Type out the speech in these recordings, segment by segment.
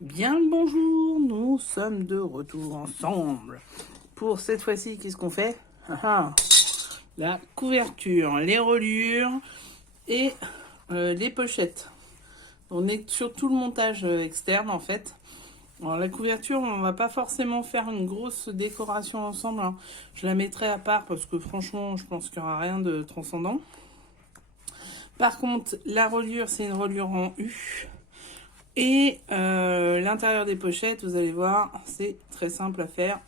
Bien le bonjour, nous sommes de retour ensemble. Pour cette fois-ci, qu'est-ce qu'on fait? La couverture, les reliures et les pochettes. On est sur tout le montage externe en fait. Alors la couverture, on va pas forcément faire une grosse décoration ensemble, hein. Je la mettrai à part parce que franchement, je pense qu'il n'y aura rien de transcendant. Par contre, la reliure, c'est une reliure en U. Et l'intérieur des pochettes, vous allez voir, c'est très simple à faire.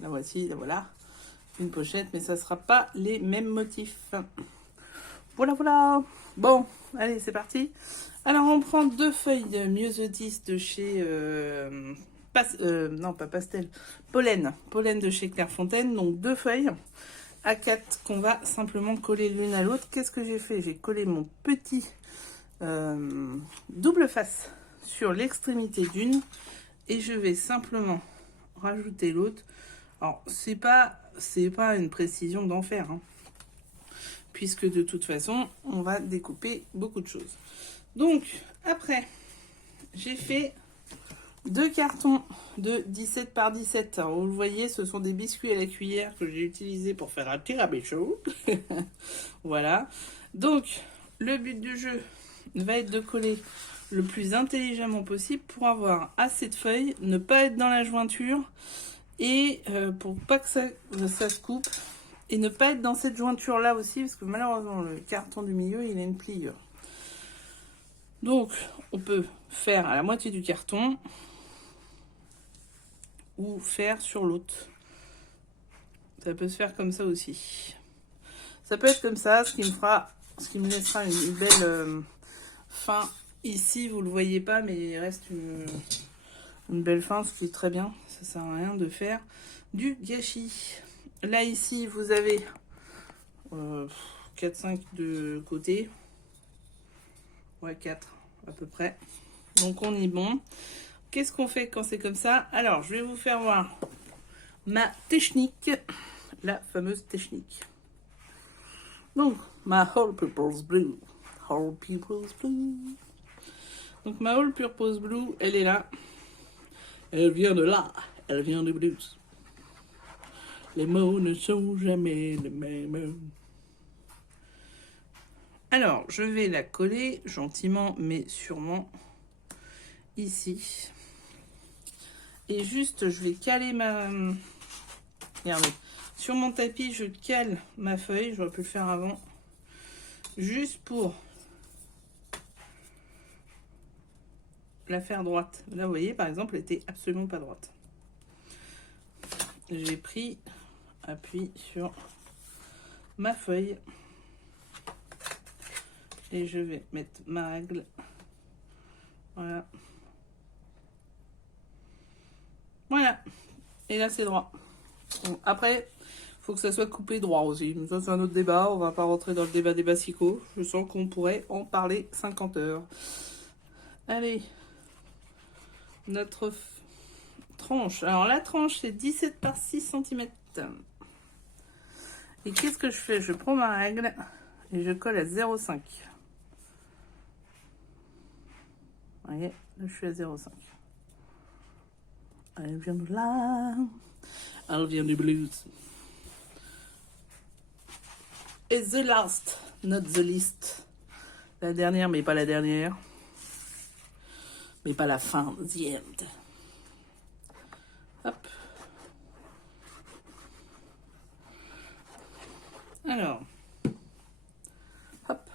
La voici, la voilà. Une pochette, mais ça ne sera pas les mêmes motifs. Voilà, voilà. Bon, allez, c'est parti. Alors, on prend 2 feuilles de myosotis de chez... non, pas pastel. Pollen. Pollen de chez Clairefontaine. Donc, 2 feuilles A4 qu'on va simplement coller l'une à l'autre. Qu'est-ce que j'ai fait? J'ai collé mon petit double face sur l'extrémité d'une et je vais simplement rajouter l'autre. Alors c'est pas une précision d'enfer, hein, puisque de toute façon on va découper beaucoup de choses. Donc après j'ai fait 2 cartons de 17 par 17. Alors, vous le voyez, ce sont des biscuits à la cuillère que j'ai utilisés pour faire un tiramisu. Voilà. Donc le but du jeu va être de coller le plus intelligemment possible pour avoir assez de feuilles, ne pas être dans la jointure et pour pas que ça se coupe et ne pas être dans cette jointure là aussi parce que malheureusement le carton du milieu il a une pliure. Donc on peut faire à la moitié du carton ou faire sur l'autre. Ça peut se faire comme ça aussi. Ça peut être comme ça, ce qui me laissera une belle fin. Ici, vous le voyez pas, mais il reste une belle fin, ce qui est très bien. Ça sert à rien de faire du gâchis. Là, ici, vous avez 4-5 de côté. Ouais, 4 à peu près. Donc, on y est bon. Qu'est-ce qu'on fait quand c'est comme ça? Alors, je vais vous faire voir ma technique. La fameuse technique. Donc, ma All Purpose Blue. All Purpose Blue. Donc ma All Purpose Blue, elle est là. Elle vient de là. Elle vient du blues. Les mots ne sont jamais les mêmes. Alors, je vais la coller gentiment, mais sûrement ici. Et juste, je vais caler ma... Regardez. Sur mon tapis, je cale ma feuille. J'aurais pu le faire avant. Juste pour la faire droite. Là, vous voyez, par exemple, elle était absolument pas droite. J'ai pris appui sur ma feuille et je vais mettre ma règle. Voilà. Voilà. Et là, c'est droit. Bon, après, il faut que ça soit coupé droit aussi. Ça, c'est un autre débat. On va pas rentrer dans le débat des bassicots. Je sens qu'on pourrait en parler 50 heures. Allez. Notre tranche. Alors, la tranche, c'est 17 par 6 cm. Et qu'est-ce que je fais? Je prends ma règle et je colle à 0,5. Vous voyez, là, je suis à 0,5. Elle vient de là. Elle vient du blues. Et the last, not the least. La dernière, mais pas la dernière. Mais pas la fin, the end. Hop. Alors. Hop.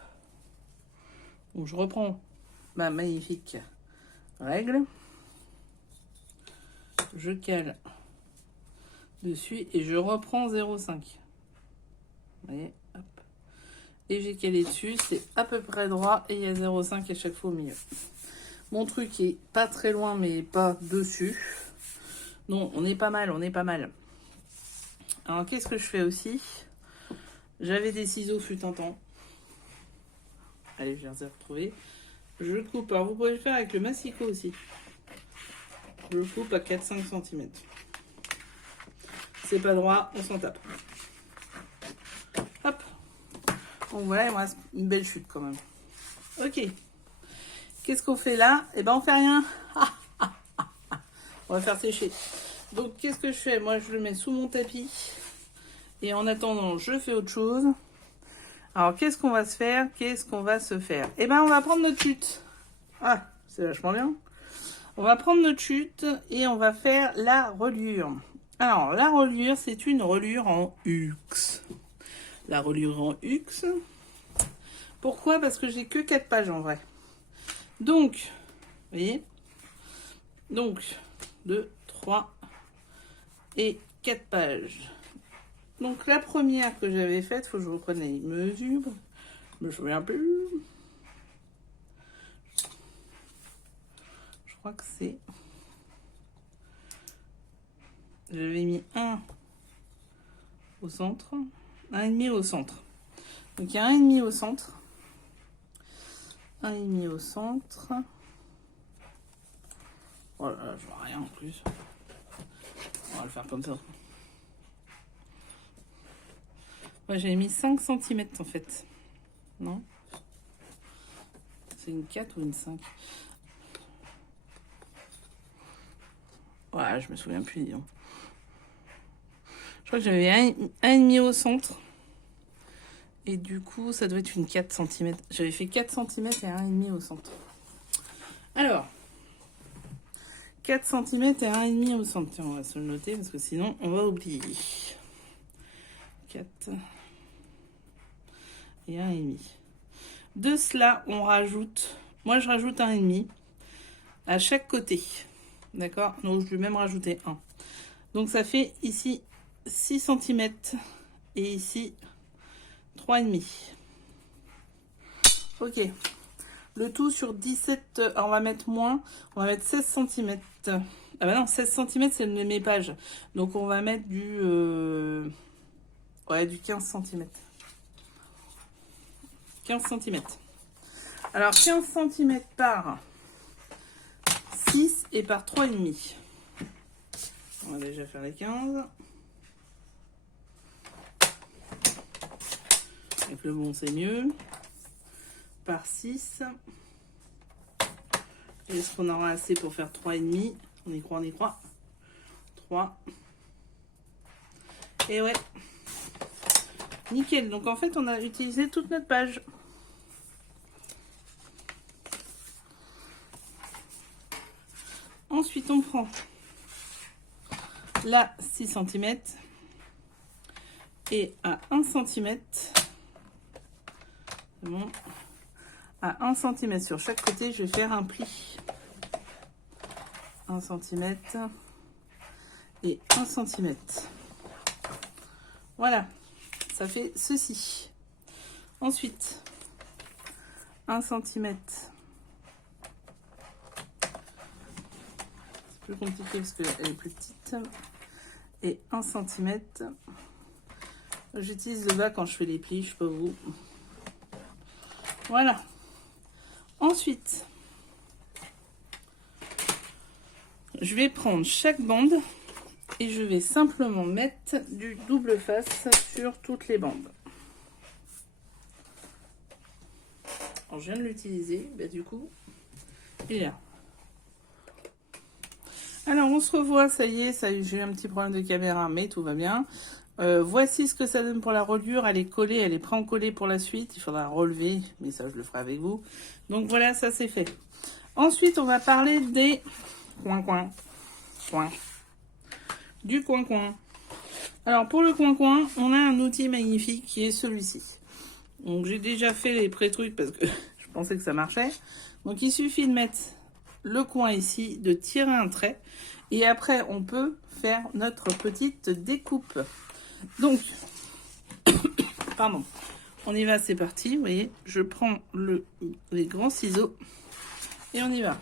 Donc, je reprends ma magnifique règle. Je cale dessus et je reprends 0,5. Vous voyez, hop. Et j'ai calé dessus, c'est à peu près droit et il y a 0,5 à chaque fois au milieu. Mon truc est pas très loin mais pas dessus. Non, on est pas mal, on est pas mal. Alors qu'est-ce que je fais aussi? J'avais des ciseaux fut un temps. Allez, je viens de les retrouver. Je coupe, alors vous pouvez le faire avec le massicot aussi. Je coupe à 4-5 cm. C'est pas droit, on s'en tape. Hop. Donc voilà, il me reste une belle chute quand même. Ok. Qu'est-ce qu'on fait là? Eh ben on fait rien. On va faire sécher. Donc, qu'est-ce que je fais? Moi, je le mets sous mon tapis. Et en attendant, je fais autre chose. Alors, qu'est-ce qu'on va se faire? Qu'est-ce qu'on va se faire? Eh ben, on va prendre notre chute. Ah, c'est vachement bien. On va prendre notre chute et on va faire la reliure. Alors, la reliure, c'est une reliure en X. La reliure en X. Pourquoi? Parce que j'ai que 4 pages en vrai. Donc, vous voyez? Donc, 2, 3 et 4 pages. Donc, la première que j'avais faite, il faut que je reprenne les mesures. Je me souviens plus. Je crois que c'est... J'avais mis 1 au centre, 1,5 au centre. Donc il y a 1,5 au centre. 1,5 au centre. Oh là là, je vois rien en plus. On va le faire comme ça. Ouais, j'avais mis 5 cm en fait. Non? C'est une 4 ou une 5? Ouais, je me souviens plus, disons. Je crois que j'avais 1,5 au centre. Et du coup, ça doit être une 4 cm. J'avais fait 4 cm et 1,5 au centre. Alors, 4 cm et 1,5 au centre. Tiens, on va se le noter parce que sinon, on va oublier. 4 et 1,5. De cela, on rajoute... Moi, je rajoute 1,5 à chaque côté. D'accord? Donc, je vais même rajouter 1. Donc, ça fait ici 6 cm et ici 3,5. Ok. Le tout sur 17... Alors, on va mettre moins. On va mettre 16 cm. Ah bah non, 16 cm, c'est le mépage. Donc, on va mettre du... Ouais, du 15 cm. 15 cm. Alors, 15 cm par 6 et par 3,5. On va déjà faire les 15. Avec le bon, c'est mieux. Par 6. Est-ce qu'on aura assez pour faire 3,5? On y croit, on y croit. 3. Et ouais. Nickel. Donc, en fait, on a utilisé toute notre page. Ensuite, on prend la 6 cm et à 1 cm, c'est bon, à 1 cm sur chaque côté, je vais faire un pli. 1 cm et 1 cm. Voilà, ça fait ceci. Ensuite, 1 cm. Plus compliqué parce qu'elle est plus petite, et 1 cm. J'utilise le bas quand je fais les plis, je sais pas vous. Voilà. Ensuite, je vais prendre chaque bande et je vais simplement mettre du double face sur toutes les bandes. Alors, je viens de l'utiliser, bah, du coup, il est là. Alors, on se revoit, ça y est, j'ai eu un petit problème de caméra, mais tout va bien. Voici ce que ça donne pour la reliure. Elle est collée, elle est pré-collée pour la suite. Il faudra relever, mais ça, je le ferai avec vous. Donc, voilà, ça, c'est fait. Ensuite, on va parler des coin-coin. Du coin-coin. Alors, pour le coin-coin, on a un outil magnifique qui est celui-ci. Donc, j'ai déjà fait les pré-trucs parce que je pensais que ça marchait. Donc, il suffit de mettre le coin ici, de tirer un trait et après on peut faire notre petite découpe. Donc pardon, on y va, c'est parti. Vous voyez, je prends les grands ciseaux et on y va.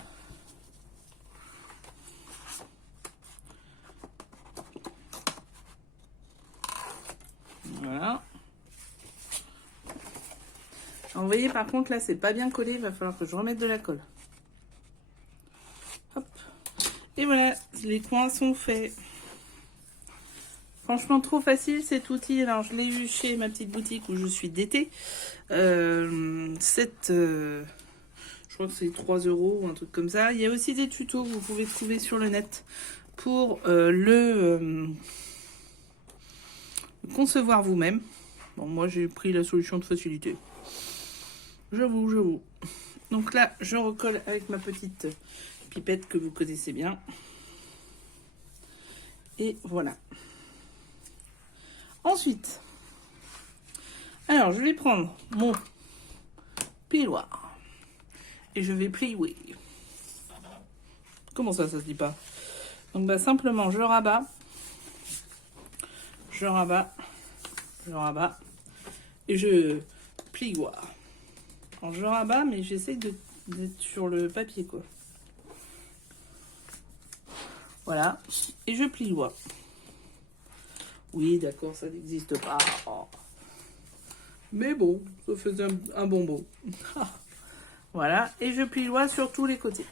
Voilà. Alors, vous voyez, par contre là c'est pas bien collé, il va falloir que je remette de la colle. Hop. Et voilà, les coins sont faits. Franchement, trop facile cet outil. Alors, je l'ai eu chez ma petite boutique où je suis d'été. Je crois que c'est 3 € ou un truc comme ça. Il y a aussi des tutos que vous pouvez trouver sur le net pour le concevoir vous-même. Bon, moi j'ai pris la solution de facilité. J'avoue. Donc là, je recolle avec ma petite pipette que vous connaissez bien. Et voilà. Ensuite, alors je vais prendre mon plioir et je vais plier. Comment ça se dit pas? Donc bah simplement je rabats, et je plioire. Alors je rabats, mais j'essaie d'être sur le papier quoi. Voilà, et je plioie. Oui, d'accord, ça n'existe pas. Oh. Mais bon, ça faisait un bon mot. Voilà, et je plioie sur tous les côtés.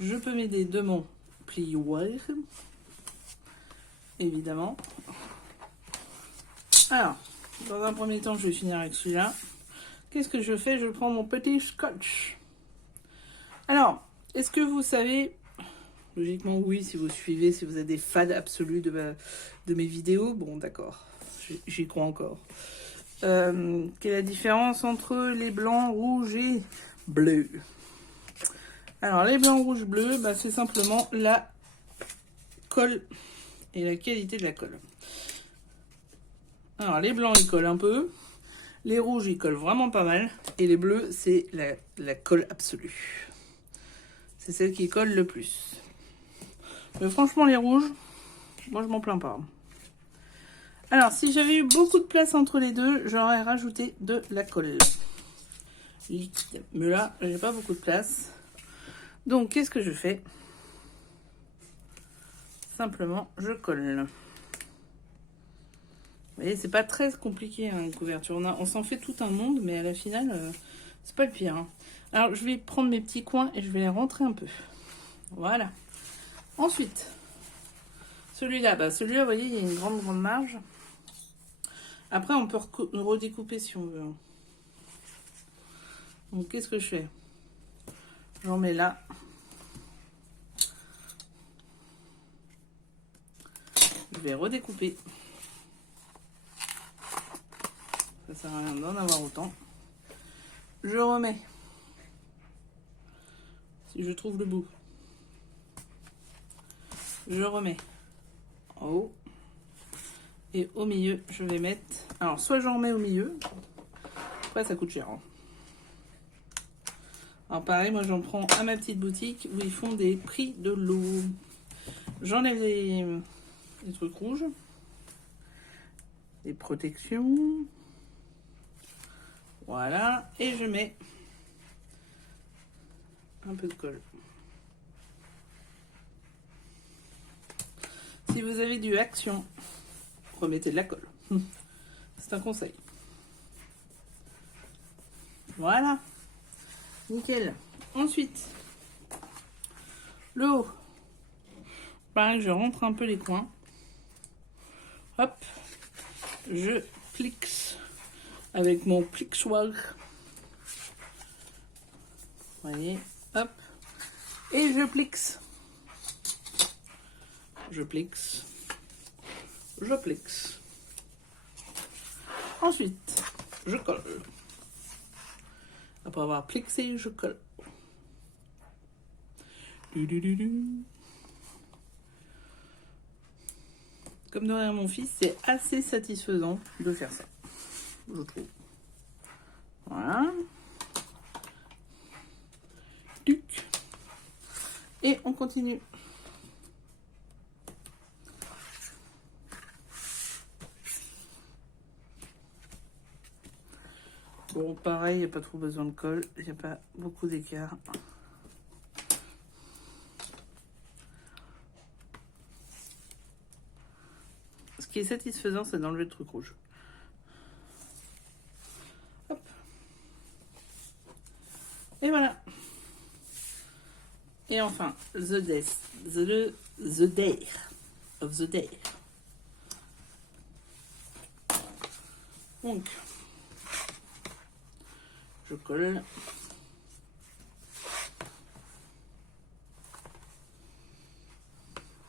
Je peux m'aider de mon plioir, évidemment. Alors, dans un premier temps, je vais finir avec celui-là. Qu'est-ce que je fais? Je prends mon petit scotch. Alors, est-ce que vous savez... Logiquement, oui, si vous suivez, si vous êtes des fans absolus de mes vidéos. Bon, d'accord, j'y crois encore. Quelle est la différence entre les blancs, rouges et bleus? Alors, les blancs, rouges, bleus, bah, c'est simplement la colle et la qualité de la colle. Alors, les blancs, ils collent un peu. Les rouges, ils collent vraiment pas mal. Et les bleus, c'est la colle absolue. C'est celle qui colle le plus. Mais franchement, les rouges, moi, je m'en plains pas. Alors, si j'avais eu beaucoup de place entre les deux, j'aurais rajouté de la colle liquide. Mais là, j'ai pas beaucoup de place. Donc, qu'est-ce que je fais? Simplement, je colle. Vous voyez, c'est pas très compliqué, hein, une couverture. On s'en fait tout un monde, mais à la finale, c'est pas le pire. Hein. Alors, je vais prendre mes petits coins et je vais les rentrer un peu. Voilà. Ensuite, celui-là, vous voyez, il y a une grande marge. Après, on peut redécouper si on veut. Donc, qu'est-ce que je fais? J'en mets là. Je vais redécouper. Ça sert à rien d'en avoir autant. Je remets. Si je trouve le bout. Je remets en haut. Et au milieu, je vais mettre... Alors, soit j'en remets au milieu. Après, ça coûte cher. Hein. Alors, pareil, moi, j'en prends à ma petite boutique où ils font des prix de l'eau. J'enlève les trucs rouges. Les protections. Voilà. Et je mets un peu de colle. Si vous avez du Action, remettez de la colle. C'est un conseil. Voilà. Nickel. Ensuite, le haut. Pareil, je rentre un peu les coins. Hop. Je clique avec mon plixoir. Vous voyez. Hop. Et je plixe. Je plixe. Je plixe. Ensuite, je colle. Après avoir plixé, je colle. Comme derrière mon fils, c'est assez satisfaisant de faire ça, je trouve. Voilà. Tuc. Et on continue. Bon, pareil, il n'y a pas trop besoin de colle, il n'y a pas beaucoup d'écart. Ce qui est satisfaisant, c'est d'enlever le truc rouge. Hop. Et voilà. Et enfin, the day of the day. Donc, Je colle.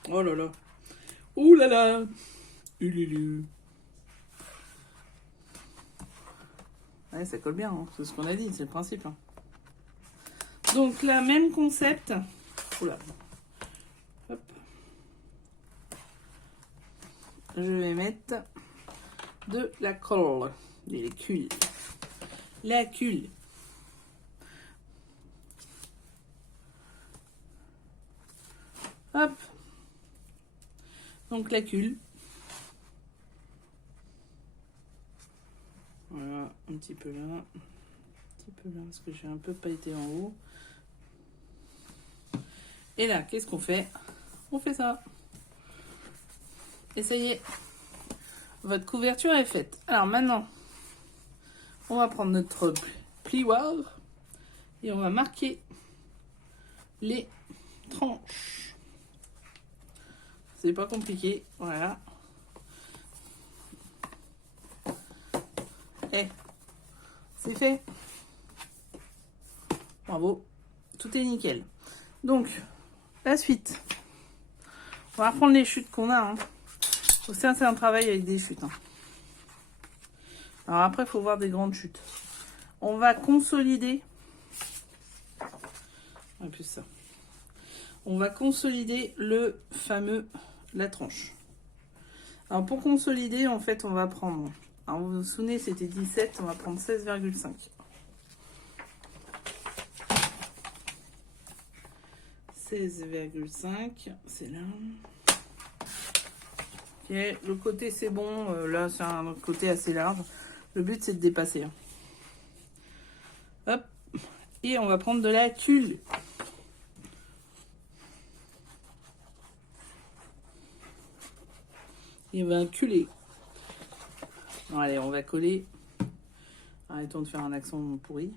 Oh là là. Ouh là là. Ululu. Ouais, ça colle bien, hein. C'est ce qu'on a dit, c'est le principe. Hein. Donc là, même concept. Oula. Hop. Je vais mettre de la colle. Des culs. La culle. Hop. Donc la culle. Voilà, un petit peu là. Un petit peu là, parce que j'ai un peu pailleté en haut. Et là, qu'est-ce qu'on fait? On fait ça. Et ça y est. Votre couverture est faite. Alors maintenant, on va prendre notre plioir et on va marquer les tranches. C'est pas compliqué, voilà. Et c'est fait. Bravo, tout est nickel. Donc, la suite. On va reprendre les chutes qu'on a. Hein. Ça, c'est un travail avec des chutes. Hein. Alors après, il faut voir des grandes chutes. On va consolider. Et plus ça. On va consolider le fameux, la tranche. Alors pour consolider, en fait, on va prendre... Alors vous vous souvenez, c'était 17, on va prendre 16,5. 16,5, c'est là. Ok, le côté c'est bon, là c'est un côté assez large. Le but c'est de dépasser. Hein. Hop, et on va prendre de la tulle. Et on va culer. Bon, allez, on va coller. Arrêtons de faire un accent pourri.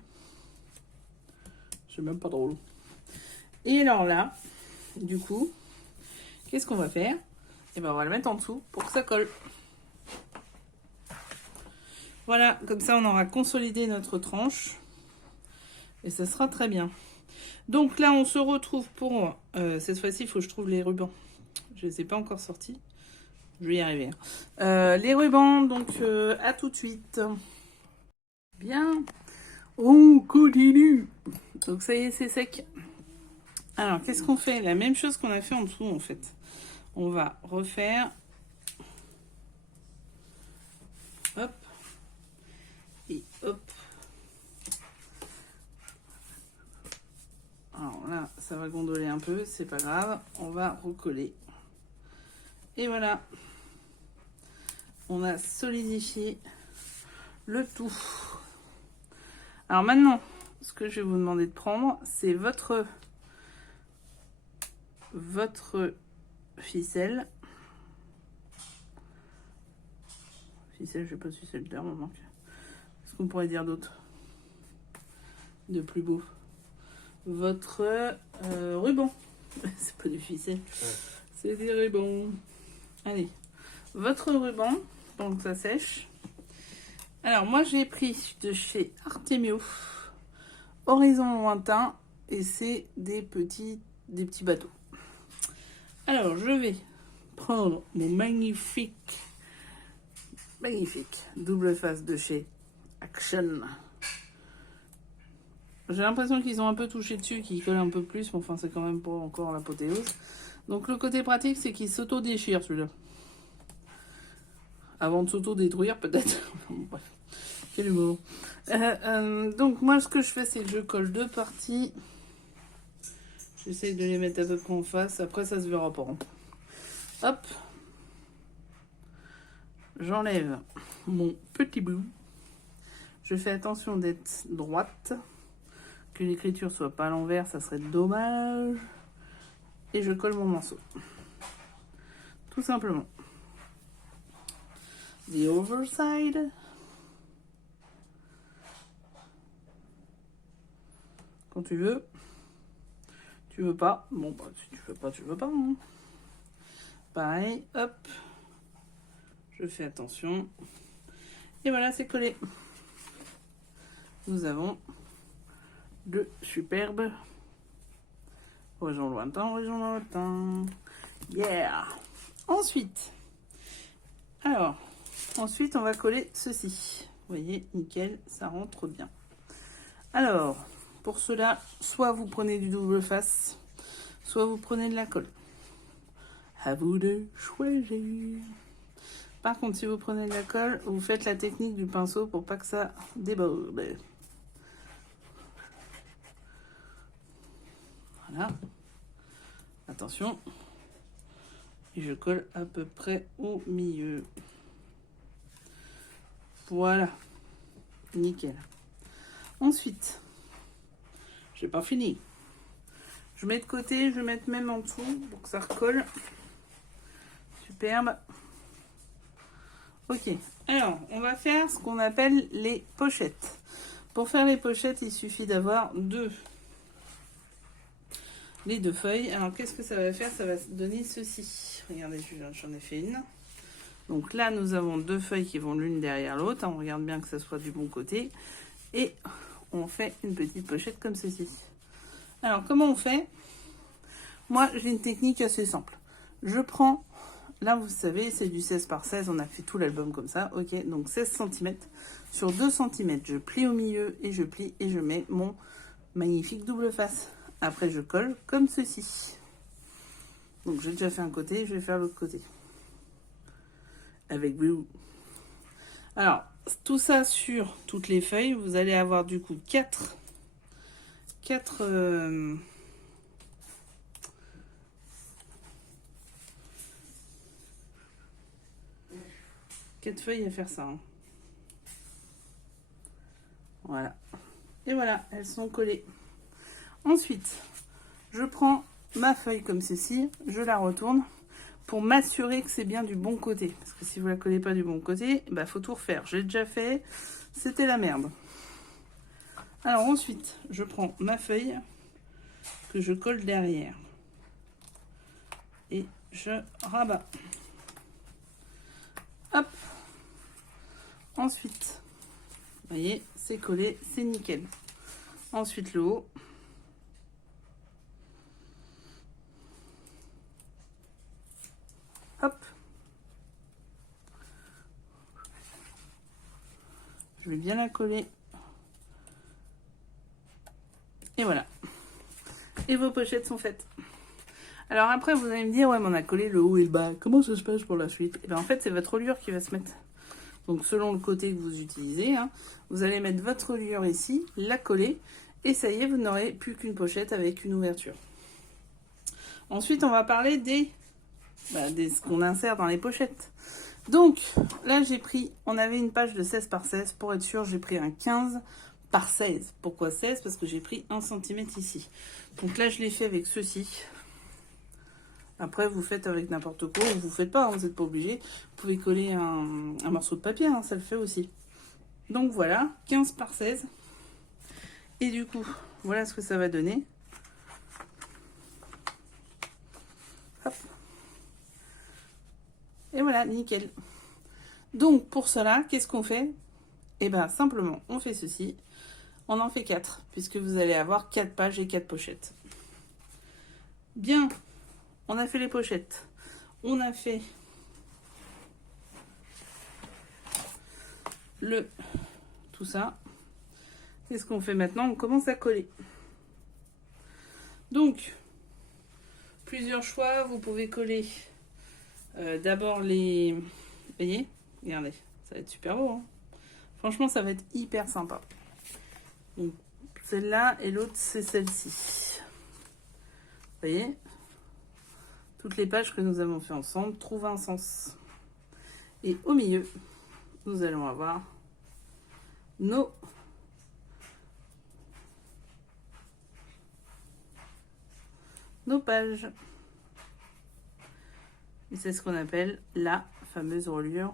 C'est même pas drôle. Et alors là, du coup, qu'est-ce qu'on va faire? Et ben on va le mettre en dessous pour que ça colle. Voilà, comme ça on aura consolidé notre tranche. Et ça sera très bien. Donc là, on se retrouve pour... cette fois-ci, il faut que je trouve les rubans. Je ne les ai pas encore sortis. Je vais y arriver. Les rubans, donc à tout de suite. Bien. On continue. Donc ça y est, c'est sec. Alors, qu'est-ce qu'on fait? La même chose qu'on a fait en dessous, en fait. On va refaire. Hop. Et hop. Alors là, ça va gondoler un peu, c'est pas grave. On va recoller. Et voilà. On a solidifié le tout. Alors maintenant, ce que je vais vous demander de prendre, c'est votre ficelle. Ficelle, je sais pas si c'est le terme, manque. Qu'est-ce qu'on pourrait dire d'autre de plus beau? Votre ruban. C'est pas du ficelle, c'est des rubans. Allez, votre ruban, donc ça sèche. Alors moi j'ai pris de chez Artemio Horizon Lointain et c'est des petits bateaux. Alors je vais prendre mon magnifique double face de chez Action. J'ai l'impression qu'ils ont un peu touché dessus, qu'ils collent un peu plus, mais enfin c'est quand même pas encore l'apothéose. Donc le côté pratique, c'est qu'il s'auto-déchire celui-là. Avant de s'auto-détruire peut-être. Bref, quel humour. Donc moi ce que je fais, c'est que je colle deux parties. J'essaye de les mettre à peu près en face, après ça se verra pas. Hop. J'enlève mon petit bout. Je fais attention d'être droite. Que l'écriture soit pas à l'envers, ça serait dommage. Et je colle mon morceau. Tout simplement. The overside. Quand tu veux. Tu veux pas. Bon, bah, si tu veux pas, tu veux pas. Hein. Pareil, hop. Je fais attention. Et voilà, c'est collé. nous avons le superbe horizon lointain. Yeah. Ensuite, ensuite on va coller ceci. Vous voyez, nickel, ça rentre bien. Alors, pour cela, soit vous prenez du double face, soit vous prenez de la colle. À vous de choisir. Par contre, si vous prenez de la colle, vous faites la technique du pinceau pour pas que ça déborde. Voilà. Attention. Et je colle à peu près au milieu. Voilà. Nickel. Ensuite, j'ai pas fini. Je mets de côté, je vais mettre même en dessous pour que ça recolle. Superbe. Ok. Alors, on va faire ce qu'on appelle les pochettes. Pour faire les pochettes, il suffit d'avoir les deux feuilles. Alors, qu'est-ce que ça va faire? Ça va donner ceci. Regardez, j'en ai fait une. Donc là, nous avons deux feuilles qui vont l'une derrière l'autre. On regarde bien que ça soit du bon côté. Et on fait une petite pochette comme ceci. Alors, comment on fait? Moi, j'ai une technique assez simple. Je prends, là, vous savez, c'est du 16 par 16. On a fait tout l'album comme ça. Ok, donc 16 cm. Sur 2 cm, je plie au milieu et je plie et je mets mon magnifique double face. Après, je colle comme ceci. Donc, j'ai déjà fait un côté, je vais faire l'autre côté. Avec Blue. Alors, tout ça sur toutes les feuilles, vous allez avoir du coup 4 feuilles à faire ça. Hein. Voilà. Et voilà, elles sont collées. Ensuite, je prends ma feuille comme ceci, je la retourne pour m'assurer que c'est bien du bon côté. Parce que si vous la collez pas du bon côté, bah faut tout refaire. J'ai déjà fait, c'était la merde. Alors ensuite, je prends ma feuille que je colle derrière. Et je rabats. Hop. Ensuite, vous voyez, c'est collé, c'est nickel. Ensuite, le haut. Hop. Je vais bien la coller. Et voilà. Et vos pochettes sont faites. Alors après, vous allez me dire, ouais, mais on a collé le haut et le bas. Comment ça se passe pour la suite? Et bien en fait, c'est votre reliure qui va se mettre. Donc selon le côté que vous utilisez, hein, vous allez mettre votre reliure ici, la coller. Et ça y est, vous n'aurez plus qu'une pochette avec une ouverture. Ensuite, on va parler des ce qu'on insère dans les pochettes. Donc, là, j'ai pris, on avait une page de 16 par 16. Pour être sûr, j'ai pris un 15 par 16. Pourquoi 16? Parce que j'ai pris 1 cm ici. Donc là, je l'ai fait avec ceci. Après, vous faites avec n'importe quoi, ou vous faites pas, hein, vous n'êtes pas obligé. Vous pouvez coller un morceau de papier, hein, ça le fait aussi. Donc voilà, 15 par 16. Et du coup, voilà ce que ça va donner. Hop. Et voilà, nickel. Donc pour cela, qu'est-ce qu'on fait? Et bien simplement, on fait ceci. On en fait 4, puisque vous allez avoir 4 pages et 4 pochettes. Bien, on a fait les pochettes. On a fait tout ça. Qu'est-ce qu'on fait maintenant? On commence à coller. Donc, plusieurs choix. Vous pouvez coller d'abord les... Vous voyez? Regardez, ça va être super beau. Hein, franchement, ça va être hyper sympa. Donc, celle-là et l'autre, c'est celle-ci. Vous voyez? Toutes les pages que nous avons fait ensemble trouvent un sens. Et au milieu, nous allons avoir nos pages. Et c'est ce qu'on appelle la fameuse reliure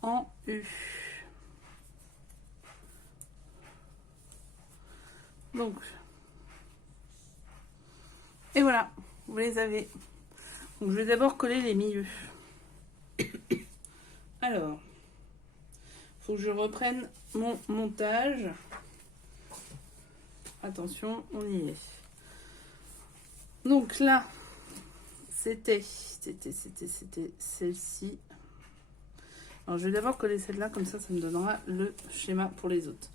en U. Donc, et voilà, vous les avez. Donc, je vais d'abord coller les milieux. Alors, il faut que je reprenne mon montage. Attention, on y est. Donc là, c'était celle-ci. Alors je vais d'abord coller celle-là, comme ça me donnera le schéma pour les autres.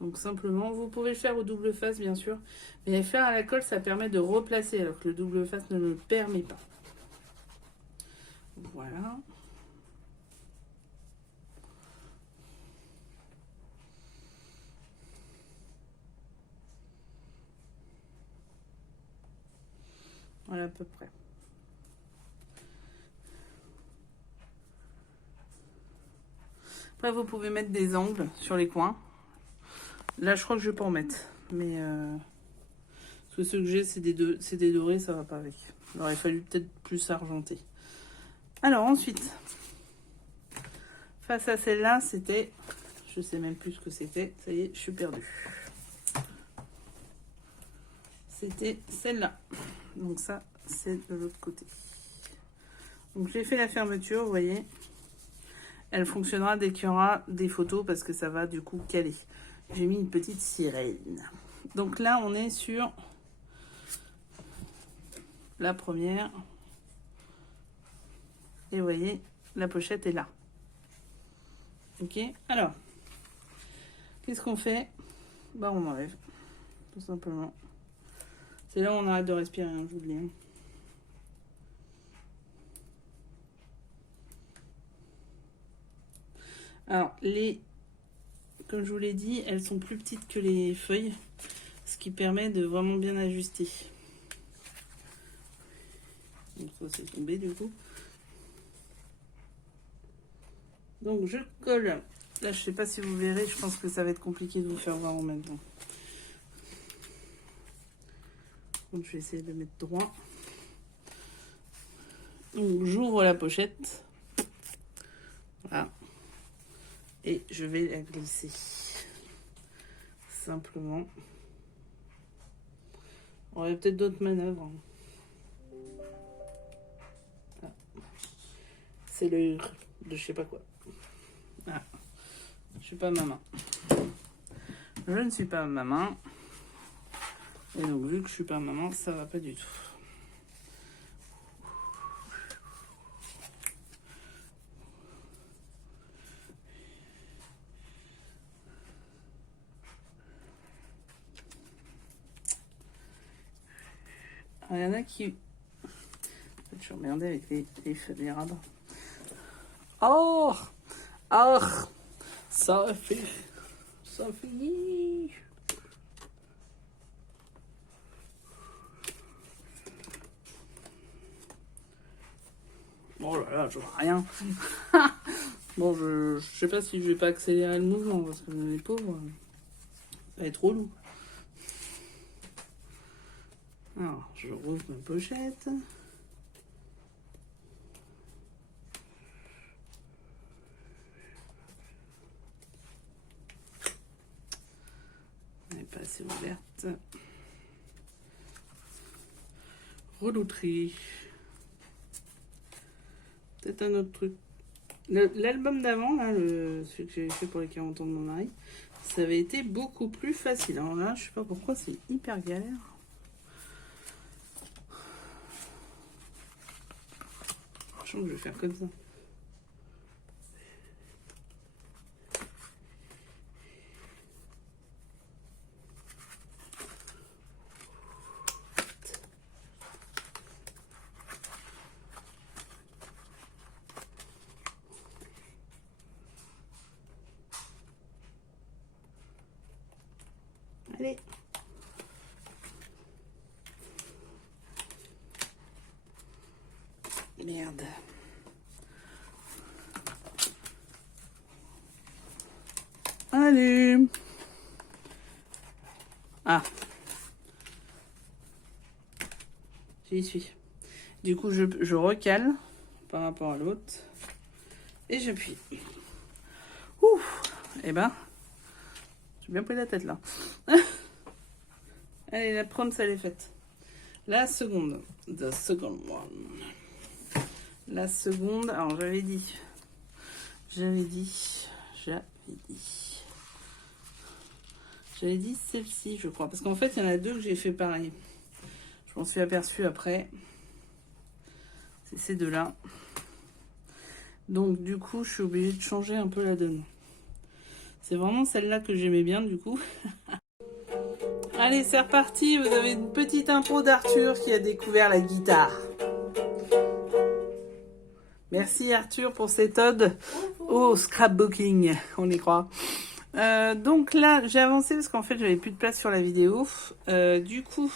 Donc simplement, vous pouvez le faire au double face bien sûr, mais faire à la colle ça permet de replacer alors que le double face ne le permet pas. Voilà. Voilà à peu près. Après vous pouvez mettre des angles sur les coins. Là je crois que je vais pas en mettre, mais parce que ceux que j'ai c'est des dorés, ça va pas avec. Il aurait fallu peut-être plus argenté. Alors ensuite, face à celle-là, c'était, je sais même plus ce que c'était, ça y est, je suis perdue. C'était celle-là. Donc ça, c'est de l'autre côté. Donc j'ai fait la fermeture, vous voyez. Elle fonctionnera dès qu'il y aura des photos parce que ça va du coup caler. J'ai mis une petite sirène. Donc là, on est sur la première. Et vous voyez, la pochette est là. Ok, alors, qu'est-ce qu'on fait? Bah, on enlève, tout simplement. C'est là où on arrête de respirer, hein, je vous le dis. Alors, comme je vous l'ai dit, elles sont plus petites que les feuilles, ce qui permet de vraiment bien ajuster. Donc ça, c'est tombé du coup. Donc je colle. Là, je sais pas si vous verrez, je pense que ça va être compliqué de vous faire voir en même temps. Donc je vais essayer de mettre droit. Donc j'ouvre la pochette. Voilà. Et je vais la glisser. Simplement. On aurait peut-être d'autres manœuvres. Ah. C'est le de je sais pas quoi. Ah. Je suis pas maman. Je ne suis pas maman. Et donc vu que je suis pas maman, ça va pas du tout. Il y en a qui... Je suis emmerdée avec les radars. Oh, oh, ça fait... Ça finit. Oh là là, je vois rien. Bon, je sais pas si je vais pas accélérer le mouvement parce que les pauvres, ça va être relou. Alors, je rouvre ma pochette. Elle n'est pas assez ouverte. Relouterie. Peut-être un autre truc. L'album d'avant, là, celui que j'ai fait pour les 40 ans de mon mari, ça avait été beaucoup plus facile. Alors là, je sais pas pourquoi, c'est hyper galère. Je pense que je vais faire comme ça. Allez. Merde. Allez. Ah. J'y suis. Du coup, je recale par rapport à l'autre. Et j'appuie. Ouf. Eh ben, j'ai bien pris la tête là. Allez, la promesse, elle est faite. La seconde. The second one. La seconde, alors j'avais dit J'avais dit celle-ci, je crois. Parce qu'en fait, il y en a deux que j'ai fait pareil. Je m'en suis aperçue après. C'est ces deux-là. Donc, du coup, je suis obligée de changer un peu la donne. C'est vraiment celle-là que j'aimais bien, du coup. Allez, c'est reparti. Vous avez une petite intro d'Arthur qui a découvert la guitare. Merci Arthur pour cette ode au scrapbooking, on y croit. Donc là, j'ai avancé parce qu'en fait, j'avais plus de place sur la vidéo. Du coup,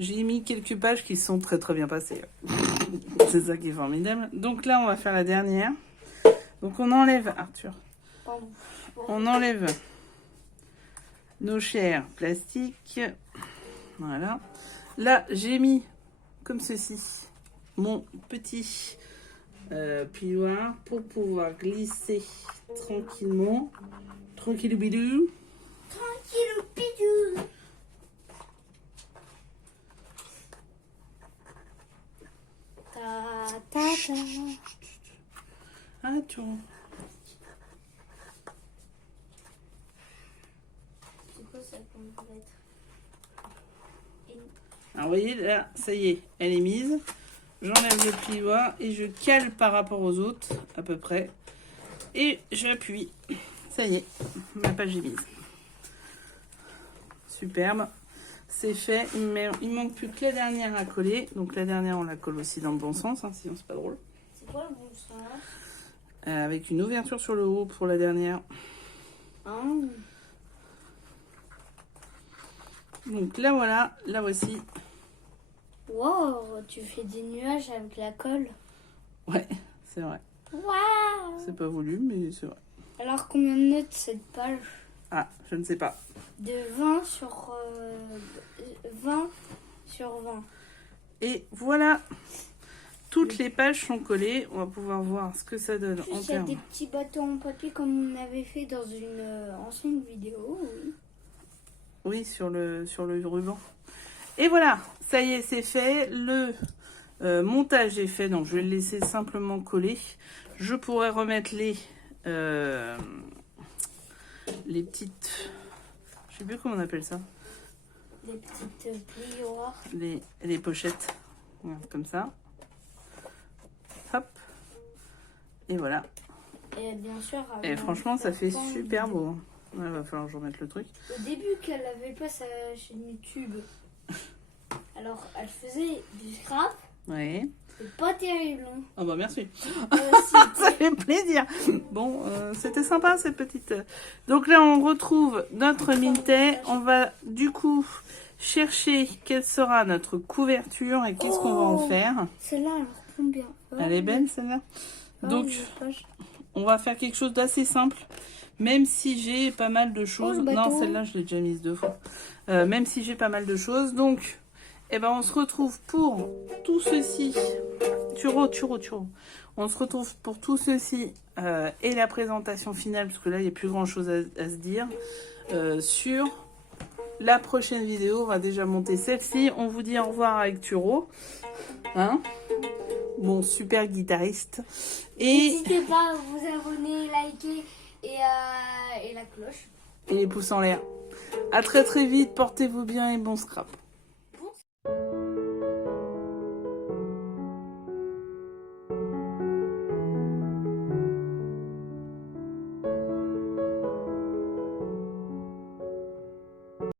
j'ai mis quelques pages qui sont très très bien passées. C'est ça qui est formidable. Donc là, on va faire la dernière. Donc on enlève, Arthur, on enlève nos chairs plastiques. Voilà. Là, j'ai mis comme ceci mon petit plioir pour pouvoir glisser tranquillement. Tranquillou bidou. Tranquillou bidou. Ta ta ta. Attends. C'est quoi ça qu'on peut mettre? Alors vous voyez là, ça y est, elle est mise. J'enlève le plioir et je cale par rapport aux autres à peu près. Et j'appuie. Ça y est, ma page est mise. Superbe. C'est fait. Il manque plus que la dernière à coller. Donc la dernière, on la colle aussi dans le bon sens, hein, sinon c'est pas drôle. C'est quoi le bon sens? Avec une ouverture sur le haut pour la dernière. Oh. Donc là voilà, la voici. Wow, tu fais des nuages avec la colle. Ouais, c'est vrai. Waouh. C'est pas voulu, mais c'est vrai. Alors combien de notes cette page? Ah, je ne sais pas. De 20 sur 20 sur 20. Et voilà, toutes les pages sont collées. On va pouvoir voir ce que ça donne en Il y a termes. des petits bâtons en papier comme on avait fait dans une ancienne vidéo. Oui. Oui, sur le ruban. Et voilà, ça y est, c'est fait. Le montage est fait, donc je vais le laisser simplement coller. Je pourrais remettre les petites... Je sais plus comment on appelle ça. Des petites plioirs. Les pochettes. Regarde, comme ça. Hop. Et voilà. Et bien sûr... Et franchement, ça fait super beau. Il va falloir que je remette le truc. Au début, qu'elle avait pas sa chaîne YouTube. Alors, elle faisait du scrap. Ouais. C'est pas terrible. Hein. Ah bah merci. C'était- Ça fait plaisir. Bon, c'était sympa cette petite. Donc là, on retrouve notre Mintet. On va du coup chercher quelle sera notre couverture et qu'est-ce qu'on va en faire. Celle-là, elle reprend bien. Elle est belle celle-là. Donc, on va faire quelque chose d'assez simple. Même si j'ai pas mal de choses. Oh, le Non, bateau. celle-là, je l'ai déjà mise 2 fois. Même si j'ai pas mal de choses. Donc, eh ben, on se retrouve pour tout ceci. Turo. On se retrouve pour tout ceci et la présentation finale, parce que là, il n'y a plus grand-chose à se dire. Sur la prochaine vidéo, on va déjà monter celle-ci. On vous dit au revoir avec Turo. Hein? Mon super guitariste. Et n'hésitez pas à vous abonner, liker et la cloche. les pouces en l'air. À très très vite, portez-vous bien et bon scrap.